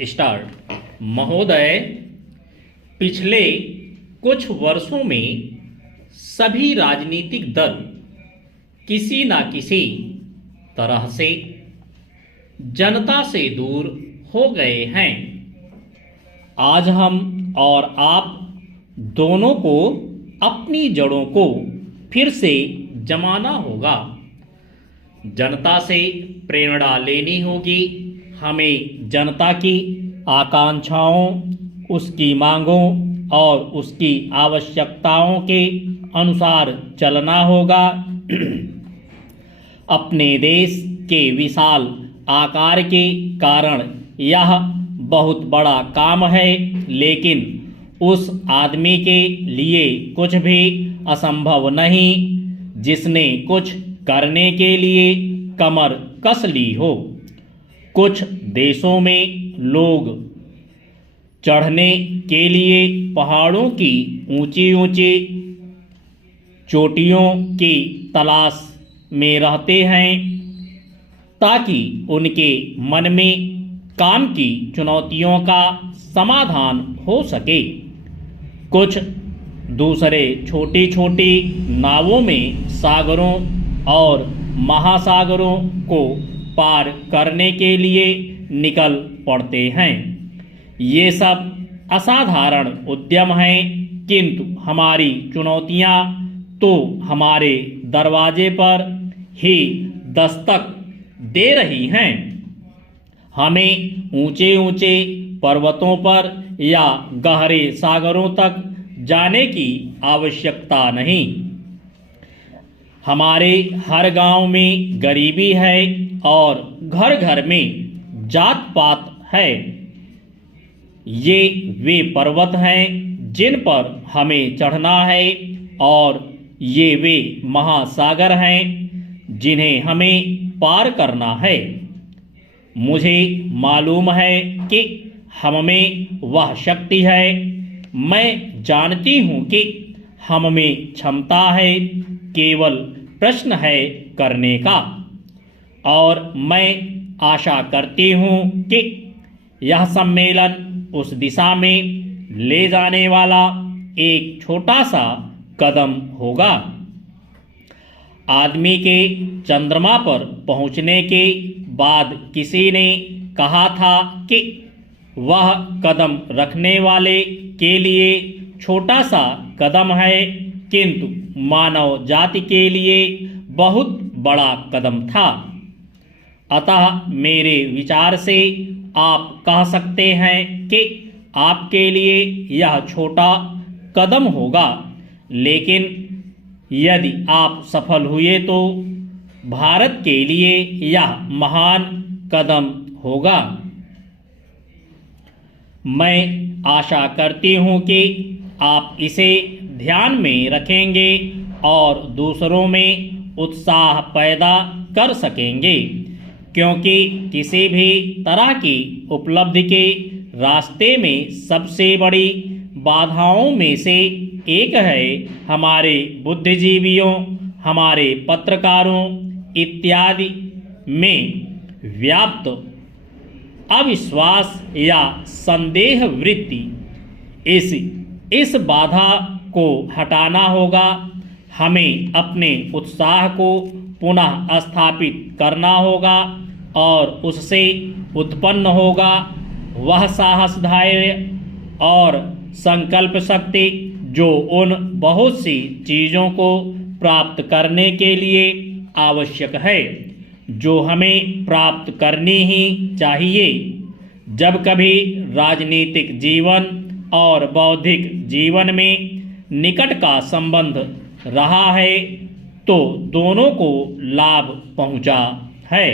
Start. महोदय, पिछले कुछ वर्षों में सभी राजनीतिक दल किसी न किसी तरह से जनता से दूर हो गए हैं। आज हम और आप दोनों को अपनी जड़ों को फिर से जमाना होगा। जनता से प्रेरणा लेनी होगी। हमें जनता की आकांक्षाओं, उसकी मांगों और उसकी आवश्यकताओं के अनुसार चलना होगा। अपने देश के विशाल आकार के कारण यह बहुत बड़ा काम है, लेकिन उस आदमी के लिए कुछ भी असंभव नहीं जिसने कुछ करने के लिए कमर कस ली हो। कुछ देशों में लोग चढ़ने के लिए पहाड़ों की ऊंची ऊंची चोटियों की तलाश में रहते हैं ताकि उनके मन में काम की चुनौतियों का समाधान हो सके। कुछ दूसरे छोटी छोटी नावों में सागरों और महासागरों को पार करने के लिए निकल पड़ते हैं। ये सब असाधारण उद्यम हैं, किंतु हमारी चुनौतियां तो हमारे दरवाजे पर ही दस्तक दे रही हैं। हमें ऊंचे ऊंचे पर्वतों पर या गहरे सागरों तक जाने की आवश्यकता नहीं। हमारे हर गांव में गरीबी है और घर घर में जात पात है। ये वे पर्वत हैं जिन पर हमें चढ़ना है और ये वे महासागर हैं जिन्हें हमें पार करना है। मुझे मालूम है कि हम में वह शक्ति है। मैं जानती हूँ कि हम में क्षमता है, केवल प्रश्न है करने का। और मैं आशा करती हूँ कि यह सम्मेलन उस दिशा में ले जाने वाला एक छोटा सा कदम होगा। आदमी के चंद्रमा पर पहुँचने के बाद किसी ने कहा था कि वह कदम रखने वाले के लिए छोटा सा कदम है, किंतु मानव जाति के लिए बहुत बड़ा कदम था। अतः मेरे विचार से आप कह सकते हैं कि आपके लिए यह छोटा कदम होगा, लेकिन यदि आप सफल हुए तो भारत के लिए यह महान कदम होगा। मैं आशा करती हूँ कि आप इसे ध्यान में रखेंगे और दूसरों में उत्साह पैदा कर सकेंगे, क्योंकि किसी भी तरह की उपलब्धि के रास्ते में सबसे बड़ी बाधाओं में से एक है हमारे बुद्धिजीवियों, हमारे पत्रकारों इत्यादि में व्याप्त अविश्वास या संदेह वृत्ति। इस बाधा को हटाना होगा। हमें अपने उत्साह को पुनः स्थापित करना होगा और उससे उत्पन्न होगा वह साहस, धैर्य और संकल्प शक्ति जो उन बहुत सी चीज़ों को प्राप्त करने के लिए आवश्यक है, जो हमें प्राप्त करनी ही चाहिए। जब कभी राजनीतिक जीवन और बौद्धिक जीवन में निकट का संबंध रहा है तो दोनों को लाभ पहुंचा है।